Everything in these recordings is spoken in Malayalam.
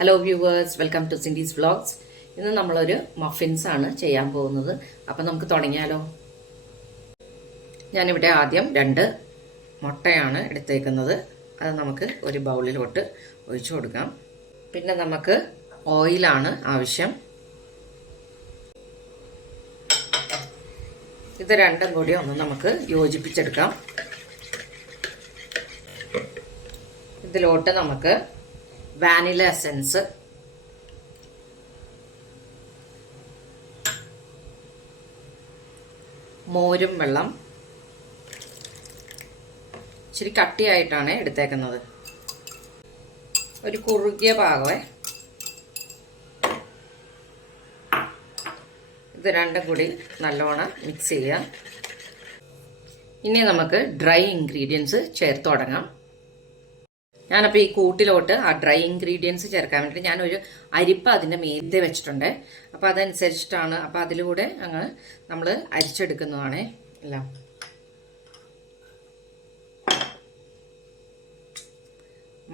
Hello viewers, welcome to Cindy's vlogs. ഇന്ന് നമ്മളൊരു മഫിൻസ് ആണ് ചെയ്യാൻ പോകുന്നത്. അപ്പം നമുക്ക് തുടങ്ങിയാലോ. ഞാനിവിടെ ആദ്യം 2 മുട്ടയാണ് എടുത്തേക്കുന്നത്. അത് നമുക്ക് ഒരു ബൗളിലോട്ട് ഒഴിച്ചു കൊടുക്കാം. പിന്നെ നമുക്ക് ഓയിലാണ് ആവശ്യം. ഇത് രണ്ടും കൂടി ഒന്ന് നമുക്ക് യോജിപ്പിച്ചെടുക്കാം. ഇതിലോട്ട് നമുക്ക് വാനില എസൻസ്, മോരും വെള്ളം, ഇച്ചിരി കട്ടിയായിട്ടാണ് എടുത്തേക്കുന്നത്, ഒരു കുറുകിയ പാകമേ. ഇത് രണ്ടും കൂടി നല്ലോണം മിക്സ് ചെയ്യാം. ഇനി നമുക്ക് ഡ്രൈ ഇൻഗ്രീഡിയൻസ് ചേർത്ത് തുടങ്ങാം. ഞാനപ്പോൾ ഈ കൂട്ടിലോട്ട് ആ ഡ്രൈ ഇൻഗ്രീഡിയൻസ് ചേർക്കാൻ വേണ്ടിയിട്ട് ഞാനൊരു അരിപ്പ അതിൻ്റെ മീതെ വെച്ചിട്ടുണ്ട്. അപ്പോൾ അതനുസരിച്ചിട്ടാണ്. അപ്പോൾ അതിലൂടെ അങ്ങ് നമ്മൾ അരിച്ചെടുക്കുന്നതാണ് എല്ലാം.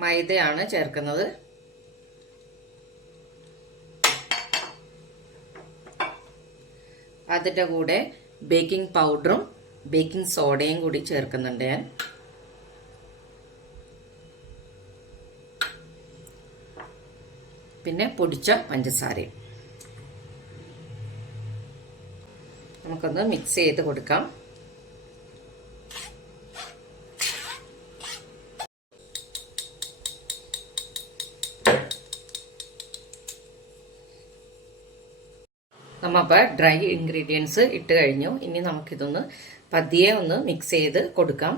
മൈദയാണ് ചേർക്കുന്നത്. അതിൻ്റെ കൂടെ ബേക്കിംഗ് പൗഡറും ബേക്കിംഗ് സോഡയും കൂടി ചേർക്കുന്നുണ്ട് ഞാൻ. പിന്നെ പൊടിച്ച പഞ്ചസാരയും നമുക്കൊന്ന് മിക്സ് ചെയ്ത് കൊടുക്കാം. നമ്മളിപ്പോൾ ഡ്രൈ ഇൻഗ്രീഡിയൻസ് ഇട്ട് കഴിഞ്ഞു. ഇനി നമുക്കിതൊന്ന് പതിയെ ഒന്ന് മിക്സ് ചെയ്ത് കൊടുക്കാം.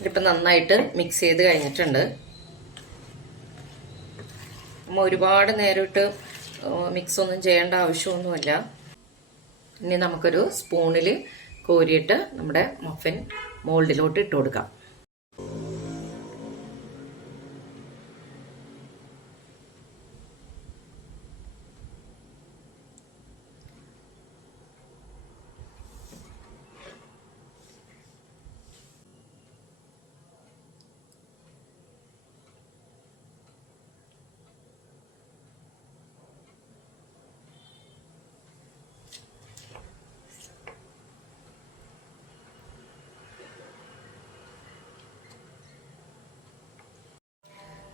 ഇതിപ്പോൾ നന്നായിട്ട് മിക്സ് ചെയ്ത് കഴിഞ്ഞിട്ടുണ്ട്. നമ്മൾ ഒരുപാട് നേരിട്ട് മിക്സ് ഒന്നും ചെയ്യേണ്ട ആവശ്യമൊന്നുമില്ല. ഇനി നമുക്കൊരു സ്പൂണിൽ കോരിയിട്ട് നമ്മുടെ മഫിൻ മോൾഡിലോട്ട് ഇട്ട് കൊടുക്കാം.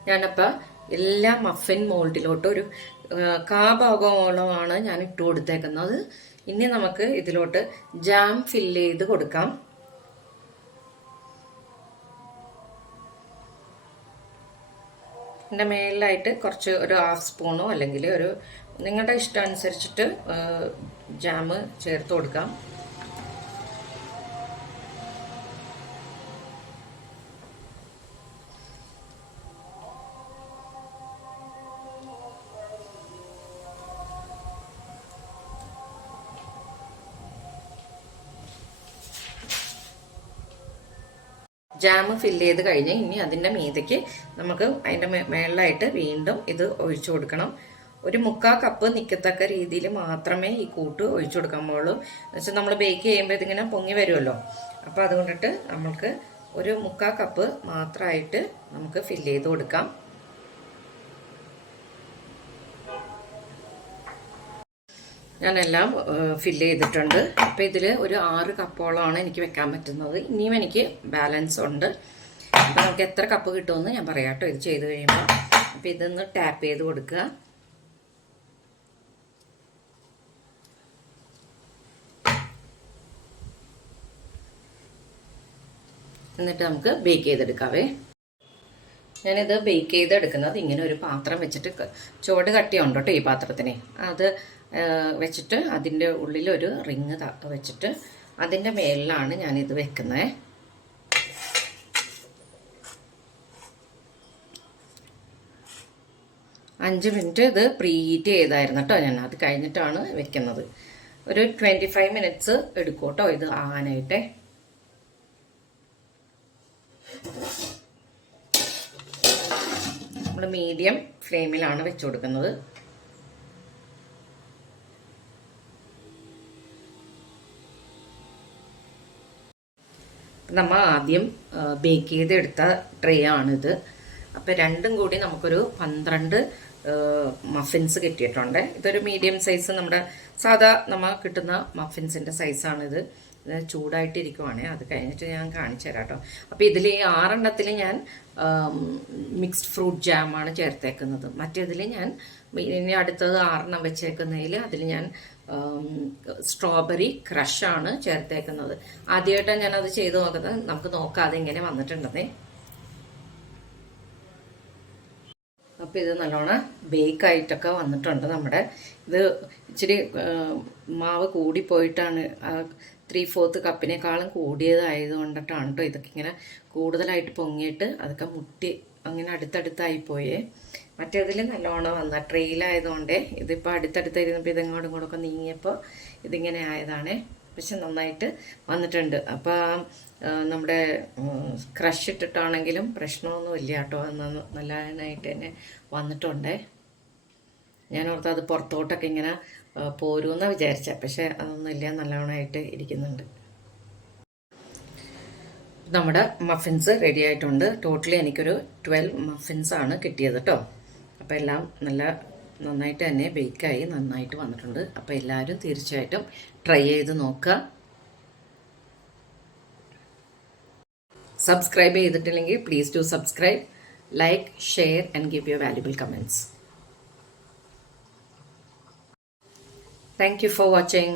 ഞാനപ്പോൾ എല്ലാ മഫിൻ മോൾഡിലോട്ടും ഒരു കാഭാഗോളമാണ് ഞാൻ ഇട്ട് കൊടുത്തേക്കുന്നത്. ഇനി നമുക്ക് ഇതിലോട്ട് ജാം ഫില്ല് ചെയ്ത് കൊടുക്കാം. ഇതിൻ്റെ മേളിലായിട്ട് കുറച്ച് ഒരു 1/2 സ്പൂണോ അല്ലെങ്കിൽ ഒരു നിങ്ങളുടെ ഇഷ്ടം അനുസരിച്ചിട്ട് ജാം ചേർത്ത് കൊടുക്കാം. ജാം ഫില്ല് ചെയ്ത് കഴിഞ്ഞ് ഇനി അതിൻ്റെ മീതയ്ക്ക് നമുക്ക് അതിൻ്റെ മേളിലായിട്ട് വീണ്ടും ഇത് ഒഴിച്ചു കൊടുക്കണം. ഒരു 1/4 കപ്പ് നിൽക്കത്തക്ക രീതിയിൽ മാത്രമേ ഈ കൂട്ട് ഒഴിച്ചു കൊടുക്കാൻ പാടുള്ളൂ. എന്നുവെച്ചാൽ നമ്മൾ ബേക്ക് ചെയ്യുമ്പോൾ ഇതിങ്ങനെ പൊങ്ങി വരുമല്ലോ. അപ്പോൾ അതുകൊണ്ടിട്ട് നമുക്ക് ഒരു 1/4 കപ്പ് മാത്രമായിട്ട് നമുക്ക് ഫില്ല് ചെയ്ത് കൊടുക്കാം. ഞാനെല്ലാം ഫില്ല് ചെയ്തിട്ടുണ്ട്. അപ്പോൾ ഇതിൽ ഒരു 6 കപ്പോളമാണ് എനിക്ക് വെക്കാൻ പറ്റുന്നത്. ഇനിയും എനിക്ക് ബാലൻസ് ഉണ്ട്. അപ്പോൾ നമുക്ക് എത്ര കപ്പ് കിട്ടുമെന്ന് ഞാൻ പറയാം കേട്ടോ ഇത് ചെയ്ത് കഴിയുമ്പോൾ. അപ്പോൾ ഇതൊന്ന് ടാപ്പ് ചെയ്ത് കൊടുക്കുക. എന്നിട്ട് നമുക്ക് ബേക്ക് ചെയ്തെടുക്കാവേ. ഞാനിത് ബേക്ക് ചെയ്തെടുക്കുന്നത് ഇങ്ങനെ ഒരു പാത്രം വെച്ചിട്ട്, ചുവട് കട്ടിയുണ്ട് കേട്ടോ ഈ പാത്രത്തിന്. അത് വെച്ചിട്ട് അതിൻ്റെ ഉള്ളിലൊരു റിങ് വെച്ചിട്ട് അതിൻ്റെ മേലിലാണ് ഞാനിത് വെക്കുന്നത്. അഞ്ച് മിനിറ്റ് ഇത് പ്രീഹീറ്റ് ചെയ്തായിരുന്നു കേട്ടോ ഞാൻ. അത് കഴിഞ്ഞിട്ടാണ് വെക്കുന്നത്. ഒരു 25 മിനിറ്റ്സ് എടുക്കും കേട്ടോ ഇത് ആകാനായിട്ടേ. നമ്മൾ മീഡിയം ഫ്ലെയിമിലാണ് വെച്ച് കൊടുക്കുന്നത്. നമ്മൾ ആദ്യം ബേക്ക് ചെയ്തെടുത്ത ട്രേ ആണിത്. അപ്പം രണ്ടും കൂടി നമുക്കൊരു 12 മഫിൻസ് കിട്ടിയിട്ടുണ്ട്. ഇതൊരു മീഡിയം സൈസ് നമ്മുടെ സാധാ നമ്മൾ കിട്ടുന്ന മഫിൻസിൻ്റെ സൈസാണിത്. ചൂടായിട്ടിരിക്കുവാണ്, അത് കഴിഞ്ഞിട്ട് ഞാൻ കാണിച്ചു തരാം കേട്ടോ. അപ്പോൾ ഇതിൽ ഈ 6 ഞാൻ മിക്സ്ഡ് ഫ്രൂട്ട് ജാമാണ് ചേർത്തേക്കുന്നത്. മറ്റേതിൽ ഞാൻ ഇനി അടുത്തത് 6 വെച്ചേക്കുന്നതിൽ അതിൽ ഞാൻ സ്ട്രോബെറി ക്രഷാണ് ചേർത്തേക്കുന്നത്. ആദ്യമായിട്ടാണ് ഞാനത് ചെയ്ത് നോക്കുന്നത്. നമുക്ക് നോക്കാതെ ഇങ്ങനെ വന്നിട്ടുണ്ടെന്നേ. അപ്പോൾ ഇത് നല്ലോണം ബേക്കായിട്ടൊക്കെ വന്നിട്ടുണ്ട്. നമ്മുടെ ഇത് ഇച്ചിരി മാവ് കൂടിപ്പോയിട്ടാണ്, 3/4 കപ്പിനേക്കാളും കൂടിയതായത് കൊണ്ടിട്ടാണ് കേട്ടോ ഇതൊക്കെ ഇങ്ങനെ കൂടുതലായിട്ട് പൊങ്ങിയിട്ട് അതൊക്കെ മുട്ടി അങ്ങനെ അടുത്തടുത്തായിപ്പോയേ. മറ്റേതിൽ നല്ലോണം വന്ന ട്രെയിലായതുകൊണ്ടേ ഇതിപ്പോൾ അടുത്തടുത്തായിരുന്നപ്പോൾ ഇതെങ്ങോട്ടും ഇങ്ങോട്ടൊക്കെ നീങ്ങിയപ്പോൾ ഇതിങ്ങനെ ആയതാണ്. പക്ഷെ നന്നായിട്ട് വന്നിട്ടുണ്ട്. അപ്പോൾ നമ്മുടെ ക്രഷ് ഇട്ടിട്ടാണെങ്കിലും പ്രശ്നമൊന്നുമില്ല കേട്ടോ, നല്ലതായിട്ട് തന്നെ വന്നിട്ടുണ്ട്. ഞാൻ ഓർത്ത് അത് പുറത്തോട്ടൊക്കെ ഇങ്ങനെ പോരുമെന്ന് വിചാരിച്ച, പക്ഷെ അതൊന്നുമില്ല, നല്ലവണ്ണമായിട്ട് ഇരിക്കുന്നുണ്ട്. നമ്മുടെ മഫിൻസ് റെഡി ആയിട്ടുണ്ട്. ടോട്ടലി എനിക്കൊരു 12 മഫിൻസ് ആണ് കിട്ടിയത് കേട്ടോ. അപ്പോൾ എല്ലാം നന്നായിട്ട് തന്നെ ബേക്കായി നന്നായിട്ട് വന്നിട്ടുണ്ട്. അപ്പോൾ എല്ലാവരും തീർച്ചയായിട്ടും ട്രൈ ചെയ്ത് നോക്കുക. സബ്സ്ക്രൈബ് ചെയ്തിട്ടില്ലെങ്കിൽ please do subscribe, like, share and give your valuable comments. Thank you for watching.